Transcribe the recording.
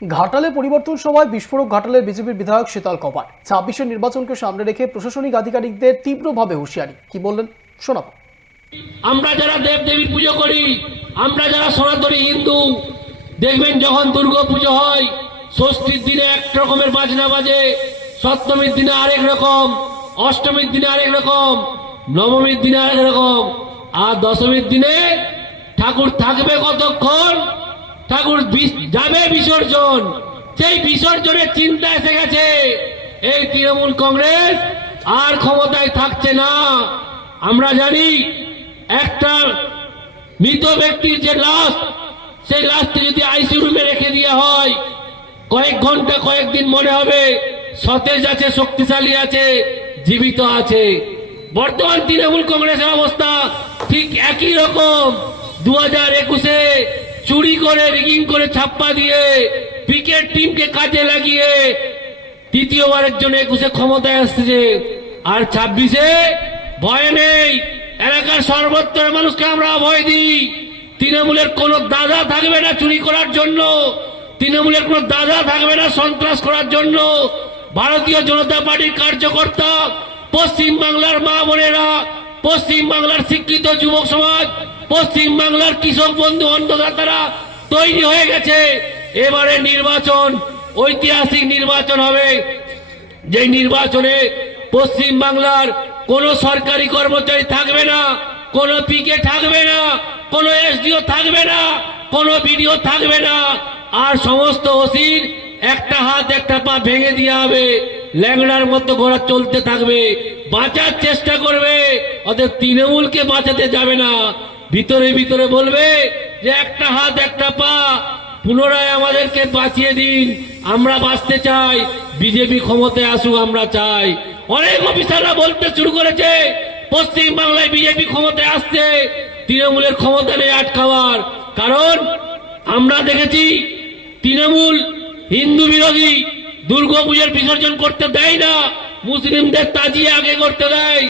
ঘাটালে পরিবর্তন সভায় বিস্ফোরক ঘাটালের বিজেপির বিধায়ক শীতল কপার ছাব্বিশের নির্বাচনকে সামনে রেখে প্রশাসনিক আধিকারিকদের তীব্রভাবে হুঁশিয়ারি। কি বললেন? শোনাবো। আমরা যারা দেব দেবীর পুজো করি, আমরা যারা সনাতনী হিন্দু, দেখবেন যখন দুর্গা পুজো হয়, ষষ্ঠীর দিনে এক রকমের বাজনা বাজে, সপ্তমীর দিনে আরেক রকম, অষ্টমীর দিনে আরেক রকম, নবমীর দিনে আরেক রকম, আর দশমীর দিনে ঠাকুর থাকবে কতক্ষণ? ঠাকুর যাবে বিসর্জন। সেই বিসর্জনের চিন্তা এসে গেছে। এই তৃণমূল কংগ্রেস আর ক্ষমতায় থাকছে না। আমরা জানি একটা মৃত ব্যক্তির যে লাশ, সেই লাশটি যদি আইসিইউ রুমে রেখে দেওয়া হয়, কয়েক ঘণ্টা কয়েকদিন মনে হবে সতেজ আছে, শক্তিশালী আছে, জীবিত আছে। বর্তমান তৃণমূল কংগ্রেসের অবস্থা ঠিক একই রকম। দু হাজার একুশে চুরি করে রিগিং করে ছাপ্পা দিয়ে ক্রিকেট টিমকে কাজে লাগিয়ে তৃতীয়বারের জন্য একুশে ক্ষমতায় আসতেছে। আর ছাব্বিশে ভয় নেই। এলাকার সর্বত্র মানুষকে আমরা ভয় দিই। তৃণমূলের কোন দাদা থাকবে না চুরি করার জন্য। তৃণমূলের কোন দাদা থাকবে না সন্ত্রাস করার জন্য। ভারতীয় জনতা পার্টির কার্যকর্তা পশ্চিম বাংলার মা বোনেরা পশ্চিম বাংলার শিক্ষিত যুবক সমাজ পশ্চিম বাংলার কৃষক বন্ধু অন্নদাতারা তৈরি হয়ে গেছে। এবারে নির্বাচন, ঐতিহাসিক নির্বাচন হবে। যে নির্বাচনে পশ্চিম বাংলার কোন সরকারি কর্মচারী থাকবে না, কোন পিকে থাকবে না, কোন এসডিও থাকবে না, কোন বিডিও থাকবে না। আর সমস্ত ওসির একটা হাত, একটা পা ভেঙে দেওয়া হবে। ল্যাংড়ার মতো ঘোড়া চলতে থাকবে। বাঁচার চেষ্টা করবে, অতএব তৃণমূলকে বাঁচাতে যাবে না। ভিতরে ভিতরে বলবে যে একটা হাত, একটা পা, পুনরায় আমাদেরকে বাঁচিয়ে দিন। আমরা বাঁচতে চাই, বিজেপি ক্ষমতায় আসুক, আমরা চাই। অনেক অফিসাররা বলতে শুরু করেছে পশ্চিম বাংলায় বিজেপি ক্ষমতায় আসছে, তৃণমূলের ক্ষমতা নেই আটকাওয়ার কারণ আমরা দেখেছি, তৃণমূল হিন্দু বিরোধী দুর্গা দুর্গাপুজোর বিসর্জন করতে দেয় না। মুসলিমদের তাজিয়ে আগে করতে দেয়।